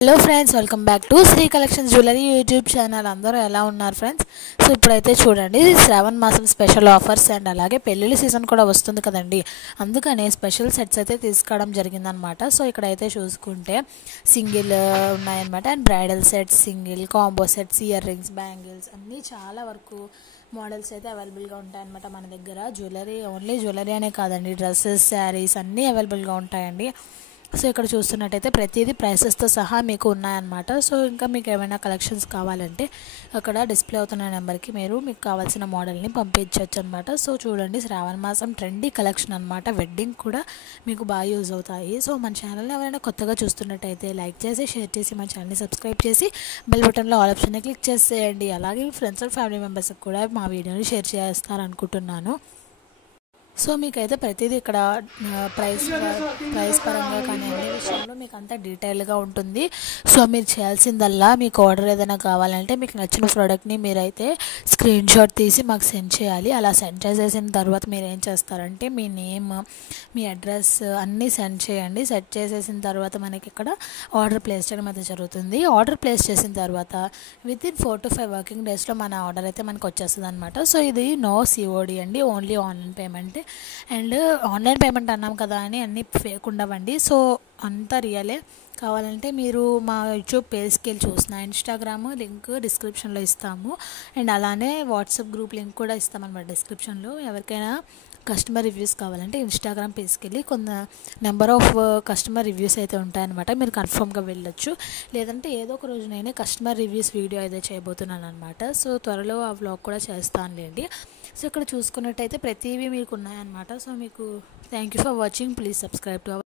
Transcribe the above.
Hello friends, welcome back to Shri Collections jewellery YouTube channel. అందరూ ఎలా ఉన్నారు ఫ్రెండ్స్? సో ఇప్పుడైతే చూడండి, శ్రావణ మాసం స్పెషల్ ఆఫర్స్ అండ్ అలాగే పెళ్ళిళ్ళ సీజన్ కూడా వస్తుంది కదండి. అందుకనే స్పెషల్ సెట్స్ అయితే తీసుకోవడం జరిగిందనమాట. సో ఇక్కడైతే చూసుకుంటే సింగిల్ ఉన్నాయన్నమాట and bridal sets, single combo sets, ear rings, bangles అన్నీ చాలా వరకు మోడల్స్ అయితే అవైలబుల్గా ఉంటాయన్నమాట మన దగ్గర. జ్యువెలరీ, ఓన్లీ జ్యువెలరీ అనే కాదండి, డ్రెస్సెస్, శారీస్ అన్నీ అవైలబుల్గా ఉంటాయండి. సో ఇక్కడ చూస్తున్నట్టయితే ప్రతిదీ ప్రైసెస్తో సహా మీకు ఉన్నాయన్నమాట. సో ఇంకా మీకు ఏమైనా కలెక్షన్స్ కావాలంటే అక్కడ డిస్ప్లే అవుతున్న నెంబర్కి మీరు మీకు కావాల్సిన మోడల్ని పంపించవచ్చు అనమాట. సో చూడండి, శ్రావణ మాసం ట్రెండీ కలెక్షన్ అనమాట. వెడ్డింగ్ కూడా మీకు బాగా యూజ్ అవుతాయి. సో మన ఛానల్ని ఎవరైనా కొత్తగా చూస్తున్నట్టయితే లైక్ చేసి, షేర్ చేసి, మన ఛానల్ని సబ్స్క్రైబ్ చేసి బెల్ బటన్లో ఆల్ ఆప్షన్ని క్లిక్ చేసేయండి. అలాగే ఫ్రెండ్స్ అండ్ ఫ్యామిలీ మెంబర్స్కి కూడా మా వీడియోని షేర్ చేస్తారనుకుంటున్నాను. సో మీకైతే ప్రతిదీ ఇక్కడ ప్రైస్ పరంగా కానీ అన్ని విషయంలో మీకు అంతా డీటెయిల్గా ఉంటుంది. సో మీరు చేయాల్సిందల్లా, మీకు ఆర్డర్ ఏదైనా కావాలంటే మీకు నచ్చిన ప్రోడక్ట్ని మీరైతే స్క్రీన్ షాట్ తీసి మాకు సెండ్ చేయాలి. అలా సెండ్ చేసేసిన తర్వాత మీరు ఏం చేస్తారంటే మీ నేమ్, మీ అడ్రస్ అన్నీ సెండ్ చేయండి. సెట్ చేసేసిన తర్వాత మనకి ఇక్కడ ఆర్డర్ ప్లేస్ చేయడం అయితే జరుగుతుంది. ఆర్డర్ ప్లేస్ చేసిన తర్వాత వితిన్ 4 to 5 వర్కింగ్ డేస్లో మన ఆర్డర్ అయితే మనకు వచ్చేస్తుంది అనమాట. సో ఇది నో సిఓడి అండి, only online payment. And online payment అన్నాం కదా అని అన్నీ ఫేక్ ఉండవండి. సో అంతా రియలే. కావాలంటే మీరు మా యూట్యూబ్ పేజ్కి వెళ్ళి చూసిన ఇన్స్టాగ్రామ్ లింక్ డిస్క్రిప్షన్లో ఇస్తాము. అండ్ అలానే వాట్సాప్ గ్రూప్ లింక్ కూడా ఇస్తామన్నమాట డిస్క్రిప్షన్లో. ఎవరికైనా కస్టమర్ రివ్యూస్ కావాలంటే ఇన్స్టాగ్రామ్ పేజ్కి వెళ్ళి కొంత నెంబర్ ఆఫ్ కస్టమర్ రివ్యూస్ అయితే ఉంటాయన్నమాట. మీరు కన్ఫర్మ్గా వెళ్ళొచ్చు. లేదంటే ఏదో ఒక రోజు నేనే కస్టమర్ రివ్యూస్ వీడియో అయితే చేయబోతున్నాను అనమాట. సో త్వరలో ఆ వ్లాగ్ కూడా చేస్తానులేండి. సో ఇక్కడ చూసుకున్నట్టయితే ప్రతివీ మీకు ఉన్నాయన్నమాట. సో మీకు thank you for watching. Please subscribe to our